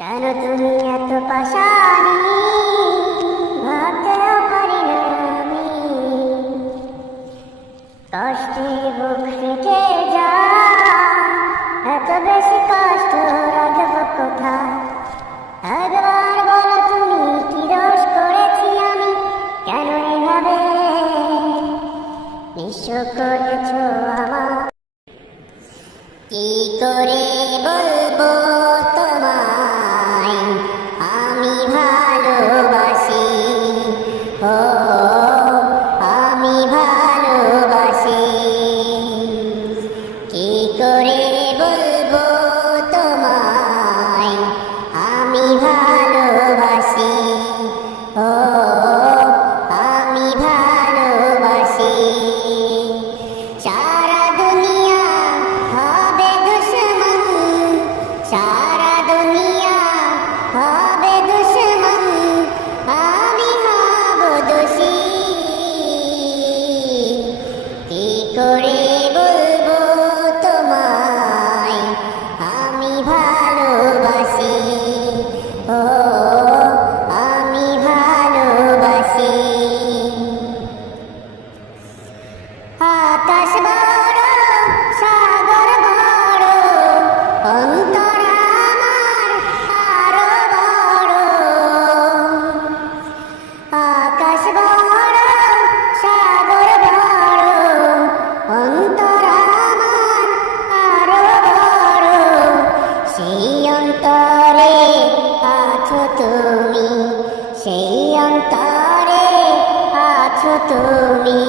কেন তুমি এত পাষাণী, ভাবতেও পারি না আমি। কষ্টে বুক ফেটে যায়, এত বেশি কষ্ট রাখব কোথায়? একবার বলো তুমি কি দোষ করেছি আমি, কেন এভাবে নিঃস্ব করেছ আমার? কি করে বলবো তোমায় আমি ভালোবাসি, ও আমি ভালোবাসি। কি করে বলবো তোমায় আমি ভালোবাসি, ও আমি ভালোবাসি। সারা দুনিয়া হবে দুশ্মন, সারা দুনিয়া হবে দুশ্মন, আমি হব দোষী। কি করে বলবো তোমায় আমি ভালোবাসি, ও আমি ভালোবাসি। আকাশ বড়, সাগর বড়, অন্তর আমার আরো বড়। আকাশ বড়, সাগর বড়, অন্তর আমার আরো বড়। সেই অন্তরে আছো তুমি, সেই অন্তরে আছো তুমি।